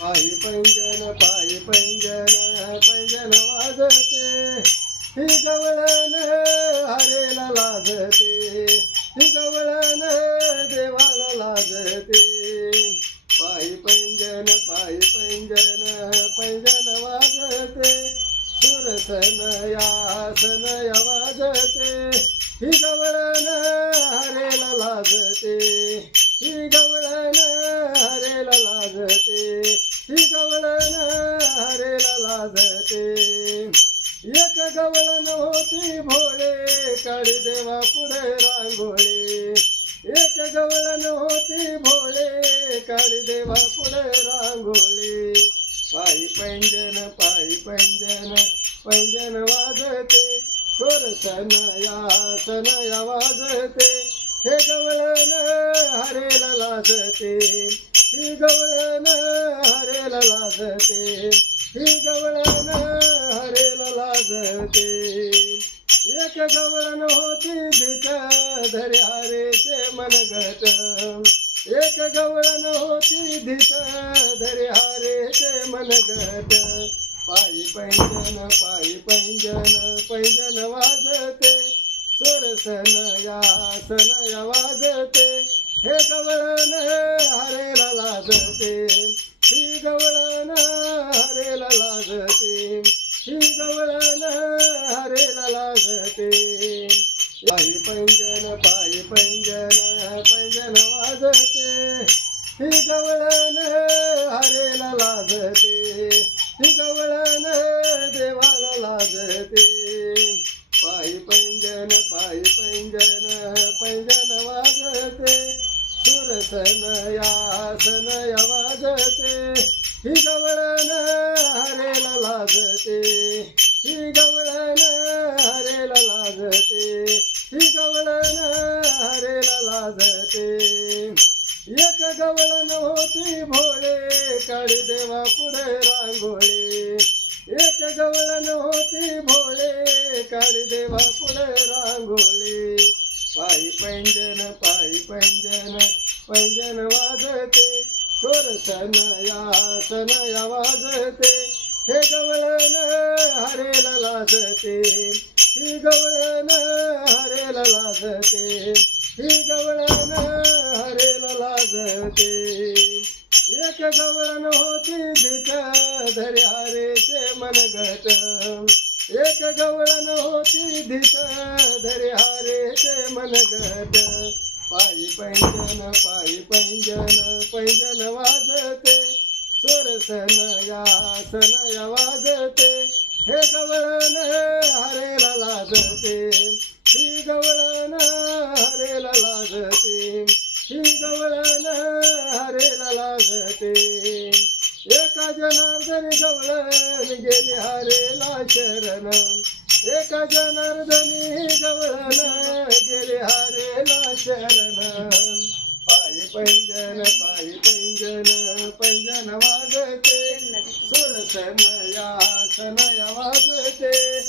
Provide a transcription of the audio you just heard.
पायी पैंजन पायी पैंजन पैंजन वाजते. ही गवळण हरेला लाजते. ही गवळण देवाला लाजते. पायी पैंजन पायी पैंजन पैंजन वाजते. सुरसन यासन वाजते ही गवळण हरेला लाजते. ही गवळण हरेला लाजते. ही गवळण हरेला लाजते. एक गवळण होती भोळे काळी देवा पुढे रांगोळी. एक गवळण होती भोळे काळी देवा पुढे रांगोळी. पायी पैंजन पायी पैंजन पैंजन वाजते. सोर सनया सनया वाजते. हे गवळण हरेला लाजते. ही गवळण हरेला लाजते ही गवळण हरेला लाजते एक गवळण होती भिक धरे हरेचे मनगट एक गवळण होती धिक धरे हरेचे मनगत. पायी पैंजन पायी पैंजन पैंजन वाजते. सोरसन यासन या वाजते. हे गवळण हरेला लाजते ही गवळण हरेला लाजते ही गवळण हरेला लाजते पायी पैंजन पायी पैंजन पैंजन वाजते. ही गवळण हरेला लाजते ही गवळण देवाला लाजते. पायी पैंजन पायी पैंजन सुरसन या वाजते ही गवळण हरेला लाजते ही गवळण हरेला लाजते ही गवळण हरेला लाजते. एक गवळण होती भोळे काळी देवा पुढे रांगोळी. एक गवळण होती भोळे काळी देवा पुढे रांगोळी. पायी पैंजन पायी पैंजन पैंजन वाजते सोरसन यासन या वाजते. हे गवळण हरेला लाजते ही गवळण हरेला लाजते. ही गवळण हरेला लाजते. एक गवळण होती धिक धरे हरेचे मनगट. एक गवळण होती धिक धरे हरेचे मनगट. पायी पैंजन पायी पैंजन पैंजन वाजते. सोरसन यासन वाजते. हे गवळण हरेला लाजते. ही गवळण हरेला लाजते. ही गवळण हरेला लागते एका जनार्दन गवळण गेले हरेला शरण. एक जनार्दनी गवळण गेले हरेला शरण पायी पैंजन पायी पैंजन पैंजन वाजते. सुरसनया सनया या वाजते.